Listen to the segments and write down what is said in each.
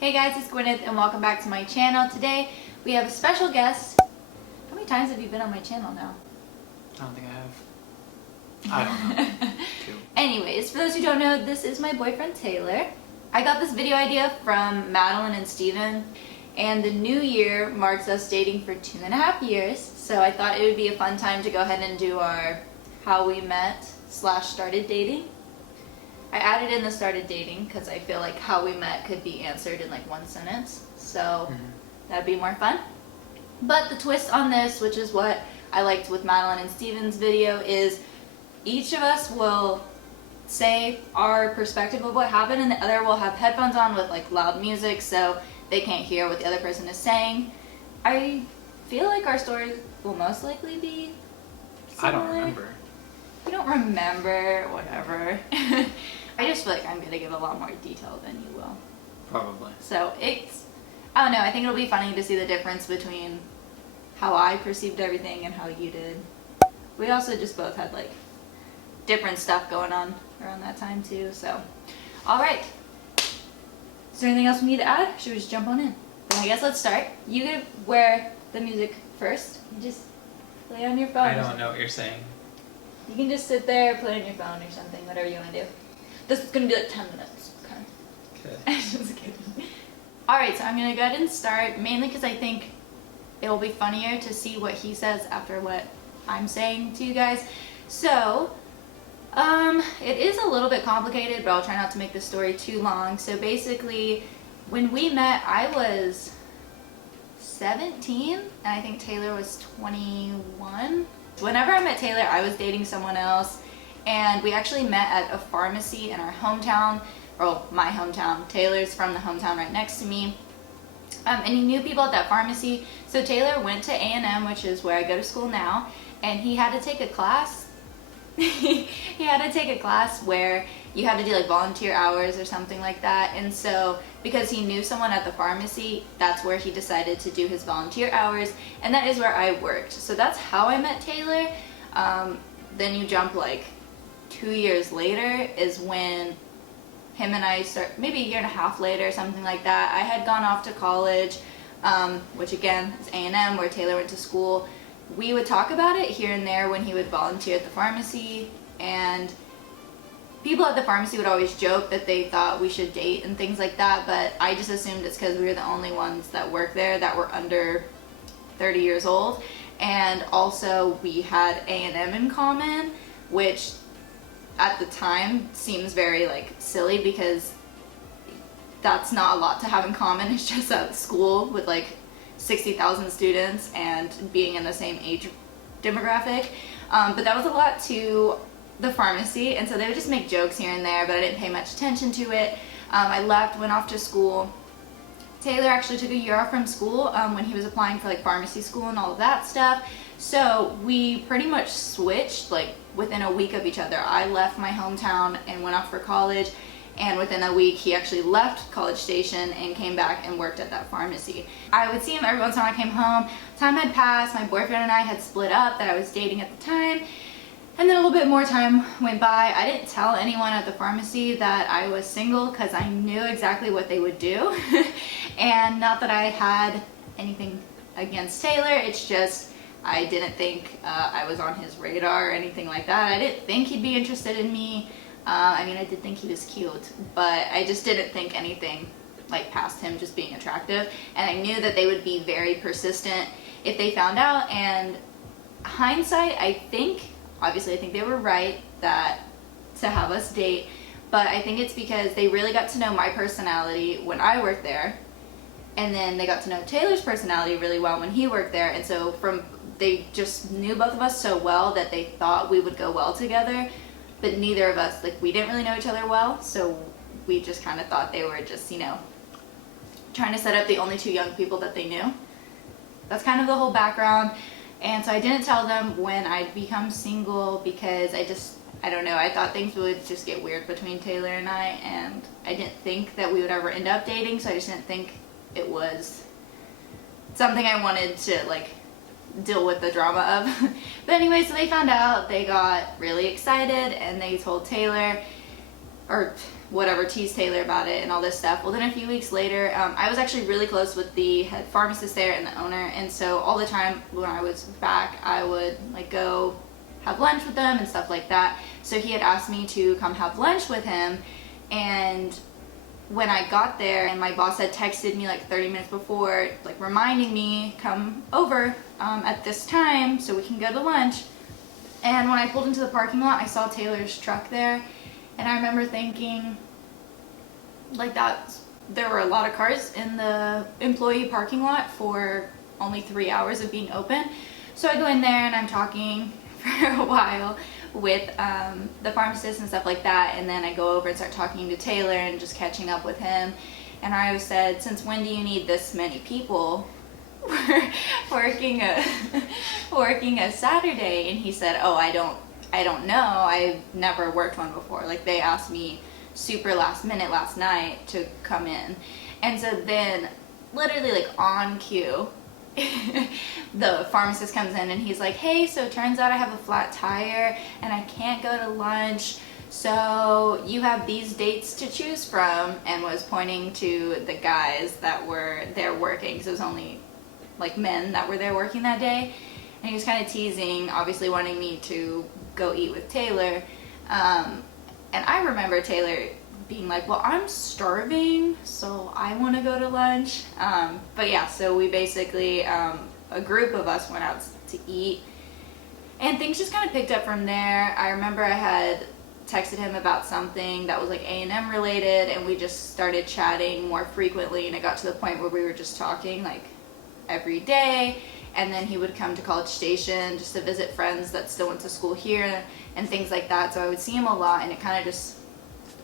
Hey guys, it's Gwyneth and welcome back to my channel. Today we have a special guest. How many times have you been on my channel now? I don't think I have. I don't know. Two. Anyways, for those who don't know, this is my boyfriend Taylor. I got this video idea from Madeline and Steven, and the new year marks us dating for 2.5 years, so I thought it would be a fun time to go ahead and do our how we met / started dating. I added in the started dating because I feel like how we met could be answered in like one sentence, so that'd be more fun. But the twist on this, which is what I liked with Madeline and Steven's video, is each of us will say our perspective of what happened and the other will have headphones on with like loud music so they can't hear what the other person is saying. I feel like our stories will most likely be similar. I don't remember. You don't remember, whatever. I just feel like I'm going to give a lot more detail than you will. Probably. So it's, I don't know, I think it'll be funny to see the difference between how I perceived everything and how you did. We also just both had like different stuff going on around that time too, so. Alright. Is there anything else we need to add? Should we just jump on in? Then I guess let's start. You get wear the music first. You just play on your phone. I don't know what you're saying. You can just sit there, play on your phone or something, whatever you want to do. This is going to be like 10 minutes, okay? Okay. Just kidding. Alright, so I'm going to go ahead and start, mainly because I think it'll be funnier to see what he says after what I'm saying to you guys. So, it is a little bit complicated, but I'll try not to make the story too long. So basically, when we met, I was 17, and I think Taylor was 21. Whenever I met Taylor, I was dating someone else, and we actually met at a pharmacy in our hometown, or my hometown. Taylor's from the hometown right next to me, and he knew people at that pharmacy. So Taylor went to A&M, which is where I go to school now, and he had to take a class. He had to take a class where you had to do like volunteer hours or something like that, and so because he knew someone at the pharmacy, that's where he decided to do his volunteer hours, and that is where I worked. So that's how I met Taylor. Then you jump like 2 years later is when him and I start, maybe a year and a half later, something like that. I had gone off to college, which again is A&M, where Taylor went to school. We would talk about it here and there when he would volunteer at the pharmacy, and people at the pharmacy would always joke that they thought we should date and things like that, but I just assumed it's because we were the only ones that worked there that were under 30 years old, and also we had A&M in common, which at the time seems very like silly because that's not a lot to have in common. It's just a school with like 60,000 students and being in the same age demographic, but that was a lot to the pharmacy, and so they would just make jokes here and there, but I didn't pay much attention to it. I left, went off to school. Taylor actually took a year off from school when he was applying for like pharmacy school and all of that stuff, so we pretty much switched like within a week of each other. I left my hometown and went off for college, and within a week he actually left College Station and came back and worked at that pharmacy. I would see him every once in a while I came home. Time had passed, my boyfriend and I had split up that I was dating at the time, and then a little bit more time went by. I didn't tell anyone at the pharmacy that I was single because I knew exactly what they would do. And not that I had anything against Taylor, it's just I didn't think I was on his radar or anything like that. I didn't think he'd be interested in me. I mean, I did think he was cute, but I just didn't think anything like past him just being attractive. And I knew that they would be very persistent if they found out, and hindsight, I think, obviously I think they were right that to have us date, but I think it's because they really got to know my personality when I worked there, and then they got to know Taylor's personality really well when he worked there, and so they just knew both of us so well that they thought we would go well together, but neither of us, like, we didn't really know each other well, so we just kind of thought they were just, you know, trying to set up the only two young people that they knew. That's kind of the whole background. And so I didn't tell them when I'd become single because I don't know, I thought things would just get weird between Taylor and I didn't think that we would ever end up dating, so I just didn't think it was something I wanted to like deal with the drama of. But anyway, so they found out, they got really excited, and they told Taylor, or whatever, tease Taylor about it and all this stuff. Well, then a few weeks later, I was actually really close with the head pharmacist there and the owner, and so all the time when I was back, I would like go have lunch with them and stuff like that. So he had asked me to come have lunch with him, and when I got there, and my boss had texted me like 30 minutes before, like reminding me, come over at this time so we can go to lunch. And when I pulled into the parking lot, I saw Taylor's truck there, and I remember thinking, like, that there were a lot of cars in the employee parking lot for only 3 hours of being open. So I go in there and I'm talking for a while with the pharmacist and stuff like that, and then I go over and start talking to Taylor and just catching up with him. And I said, since when do you need this many people working a Saturday? And he said, oh, I don't know, I've never worked one before. Like, they asked me super last minute last night to come in. And so then literally like on cue, the pharmacist comes in and he's like, hey, so it turns out I have a flat tire and I can't go to lunch, so you have these dates to choose from, and was pointing to the guys that were there working, because it was only like men that were there working that day. And he was kind of teasing, obviously wanting me to go eat with Taylor. And I remember Taylor being like, well, I'm starving, so I want to go to lunch. But yeah, so we basically, a group of us went out to eat, and things just kind of picked up from there. I remember I had texted him about something that was like A&M related, and we just started chatting more frequently, and it got to the point where we were just talking like every day. And then he would come to College Station just to visit friends that still went to school here and things like that. So I would see him a lot, and it kind of just,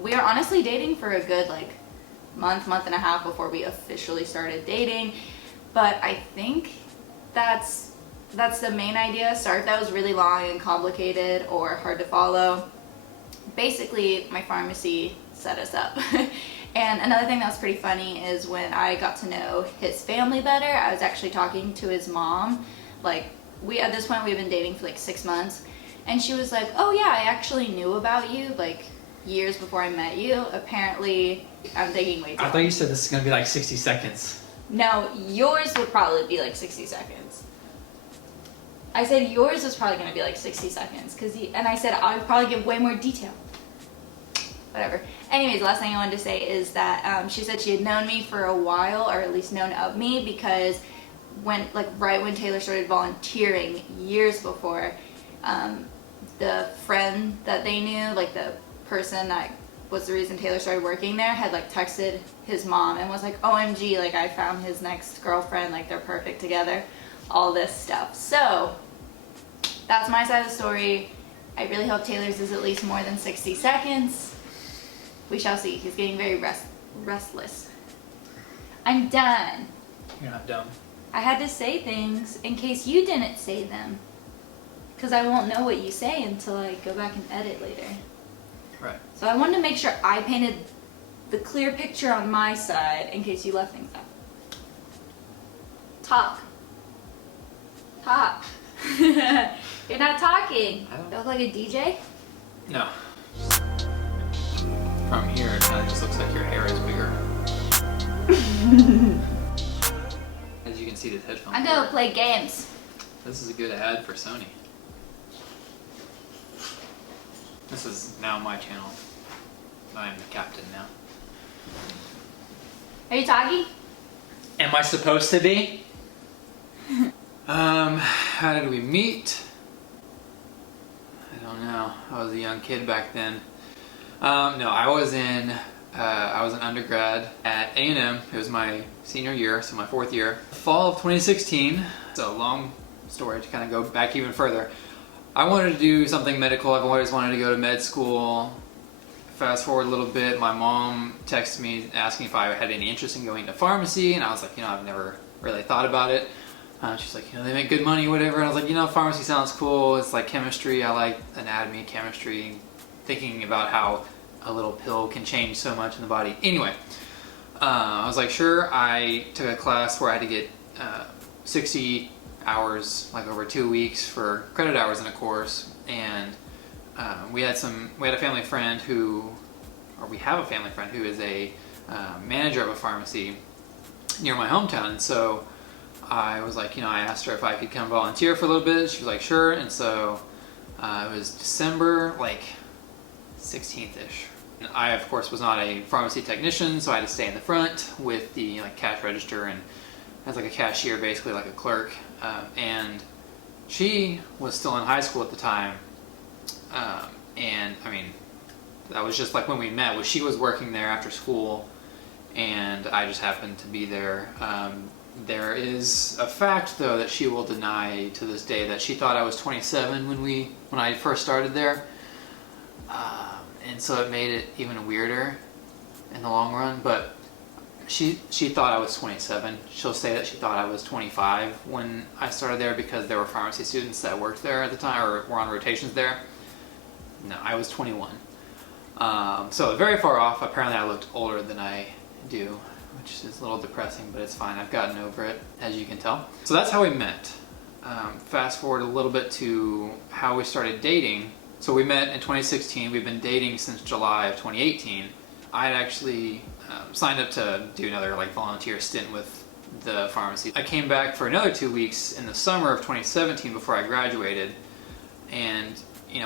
we were honestly dating for a good like month and a half before we officially started dating. But I think that's the main idea. Sorry if that was really long and complicated or hard to follow. Basically, my pharmacy set us up. And another thing that was pretty funny is when I got to know his family better, I was actually talking to his mom. Like, at this point, we've been dating for like 6 months. And she was like, oh yeah, I actually knew about you like years before I met you. Apparently, I'm thinking way too I thought you said this is gonna be like 60 seconds. No, yours would probably be like 60 seconds. I said yours was probably gonna be like 60 seconds. And I said I would probably give way more detail. Whatever. Anyways, the last thing I wanted to say is that she said she had known me for a while, or at least known of me, because right when Taylor started volunteering years before, the friend that they knew, like the person that was the reason Taylor started working there, had like texted his mom and was like, OMG, like I found his next girlfriend, like they're perfect together, all this stuff. So that's my side of the story. I really hope Taylor's is at least more than 60 seconds. We shall see. He's getting very restless. I'm done. You're not dumb. I had to say things in case you didn't say them, because I won't know what you say until I go back and edit later. Right. So I wanted to make sure I painted the clear picture on my side in case you left things out. Talk. Talk. You're not talking. I don't- You look like a DJ. No. From here, it kind of just looks like your hair is bigger. As you can see, this headphone. I'm gonna play games. This is a good ad for Sony. This is now my channel. I'm the captain now. Are you talking? Am I supposed to be? How did we meet? I don't know. I was a young kid back then. No, I was an undergrad at A&M. It was my senior year, so my 4th year. Fall of 2016. It's a long story to kind of go back even further. I wanted to do something medical. I've always wanted to go to med school. Fast forward a little bit, my mom texted me asking if I had any interest in going to pharmacy, and I was like, I've never really thought about it. She's like, they make good money, whatever. And I was like, pharmacy sounds cool. It's like chemistry. I like anatomy, chemistry, thinking about how a little pill can change so much in the body. Anyway, I was like, sure. I took a class where I had to get 60 hours, like over 2 weeks for credit hours in a course. And we had a family friend who or we have a family friend who is a manager of a pharmacy near my hometown. And so I was like, I asked her if I could come volunteer for a little bit. She was like, sure. And so it was December, like 16th-ish. I, of course, was not a pharmacy technician, so I had to stay in the front with the cash register and as like a cashier, basically like a clerk. And she was still in high school at the time. And I mean, that was just like when we met. She was working there after school, and I just happened to be there. There is a fact, though, that she will deny to this day, that she thought I was 27 when I first started there, and so it made it even weirder in the long run. But she thought I was 27. She'll say that she thought I was 25 when I started there, because there were pharmacy students that worked there at the time or were on rotations there. No, I was 21. So very far off. Apparently I looked older than I do, which is a little depressing, but it's fine. I've gotten over it, as you can tell. So that's how we met. Fast forward a little bit to how we started dating. So we met in 2016. We've been dating since July of 2018. I had actually signed up to do another volunteer stint with the pharmacy. I came back for another 2 weeks in the summer of 2017 before I graduated, and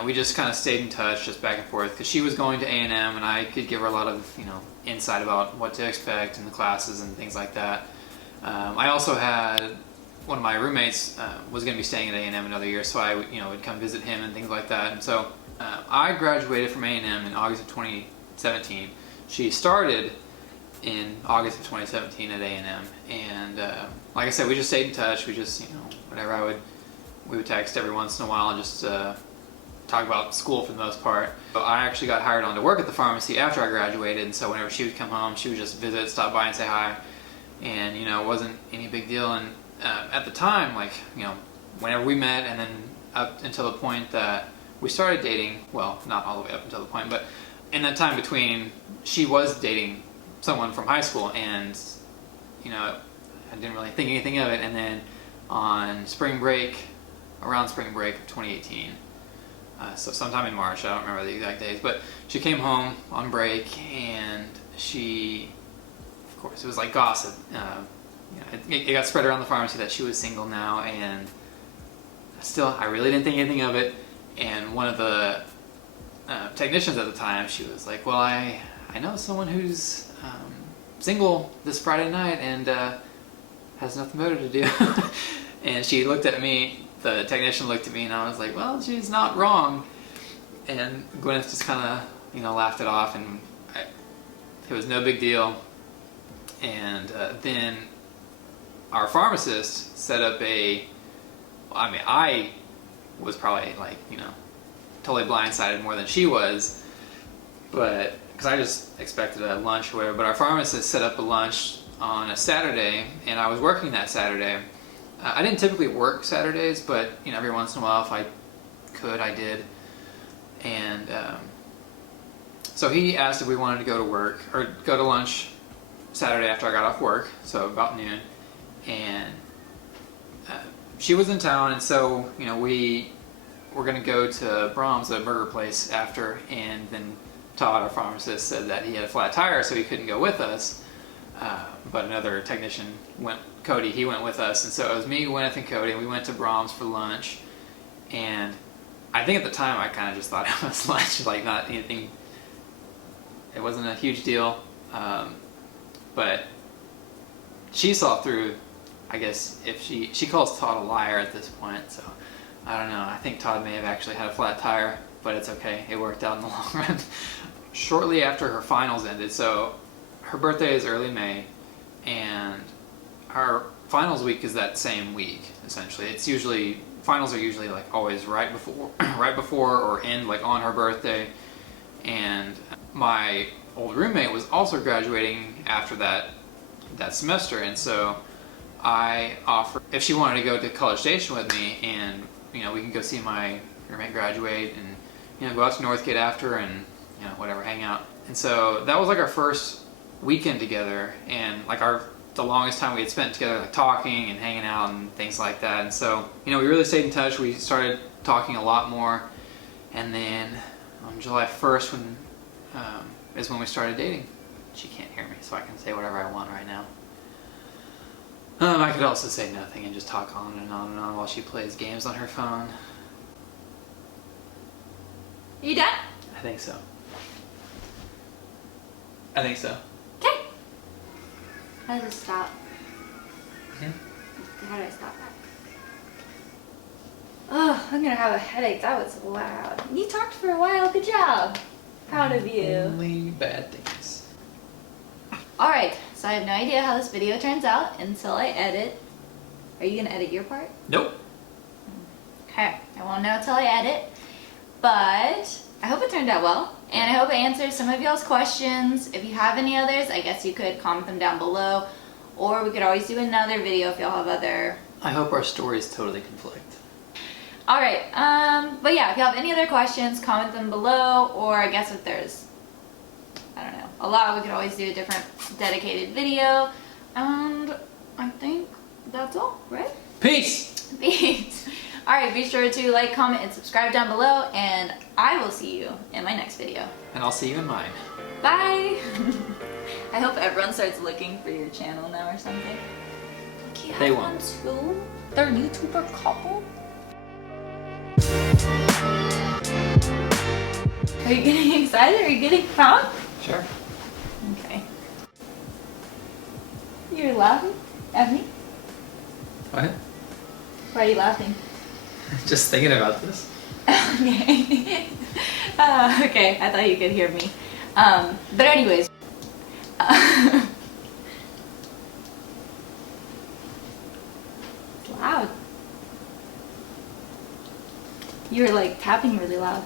we just kind of stayed in touch, just back and forth, because she was going to A&M and I could give her a lot of insight about what to expect in the classes and things like that. I also had one of my roommates was going to be staying at A&M another year, so I would come visit him and things like that. And so I graduated from A&M in August of 2017. She started in August of 2017 at A&M, and like I said, we just stayed in touch. We just whatever, we would text every once in a while and just talk about school for the most part. But I actually got hired on to work at the pharmacy after I graduated, and so whenever she would come home, she would just visit, stop by and say hi, and it wasn't any big deal. And at the time, whenever we met, and then up until the point that we started dating, well, not all the way up until the point, but in that time between, she was dating someone from high school, and I didn't really think anything of it. And then on spring break, around spring break of 2018, so sometime in March, I don't remember the exact days, but she came home on break, and she, of course, it was like gossip. It got spread around the pharmacy that she was single now, and still, I really didn't think anything of it. And one of the technicians at the time, she was like, well, I know someone who's single this Friday night and has nothing better to do. And she looked at me, the technician looked at me, and I was like, well, she's not wrong. And Gwyneth just kind of, laughed it off, and it was no big deal. And then our pharmacist set up I was probably totally blindsided more than she was, but because I just expected a lunch or whatever. But our pharmacist set up a lunch on a Saturday, and I was working that Saturday. I didn't typically work Saturdays, but every once in a while, if I could, I did. And so he asked if we wanted to go to lunch Saturday after I got off work, so about noon. And she was in town, and so we were going to go to Brahms, a burger place, after. And then Todd, our pharmacist, said that he had a flat tire, so he couldn't go with us. But another technician Cody, he went with us, and so it was me, Gwyneth, and Cody, and we went to Brahms for lunch. And I think at the time I kind of just thought it was lunch, not anything. It wasn't a huge deal, but she saw through. I guess if she calls Todd a liar at this point, so I don't know. I think Todd may have actually had a flat tire, but it's okay. It worked out in the long run. Shortly after her finals ended, so her birthday is early May, and our finals week is that same week, essentially. Finals are usually always right before or end on her birthday. And my old roommate was also graduating after that semester, and so I offered if she wanted to go to College Station with me, and we can go see my roommate graduate, and go out to Northgate after, and whatever, hang out. And so that was our first weekend together, and the longest time we had spent together, talking and hanging out and things like that. And so we really stayed in touch. We started talking a lot more, and then on July 1st, when is when we started dating. She can't hear me, so I can say whatever I want right now. I could also say nothing and just talk on and on and on while she plays games on her phone. You done? I think so. I think so. Okay. How does it stop? Mm-hmm. How do I stop that? Oh, I'm gonna have a headache. That was loud. You talked for a while. Good job. Proud of you. Only bad things. Alright, so I have no idea how this video turns out until I edit. Are you gonna edit your part? Nope. Okay, I won't know until I edit. But I hope it turned out well. And I hope I answered some of y'all's questions. If you have any others, I guess you could comment them down below. Or we could always do another video if y'all have other... I hope our stories totally conflict. Alright, but yeah, if you have any other questions, comment them below, or I guess if there's, I don't know, a lot, we could always do a different dedicated video, and I think that's all, right? Peace! Peace! Alright, be sure to like, comment, and subscribe down below, and I will see you in my next video. And I'll see you in mine. Bye! I hope everyone starts looking for your channel now or something. They won't. Too? They're a YouTuber couple? Are you getting excited? Are you getting pumped? Sure. Okay. You're laughing at me? What? Why are you laughing? Just thinking about this. Okay. Okay, I thought you could hear me. But anyways. It's loud. You were like tapping really loud.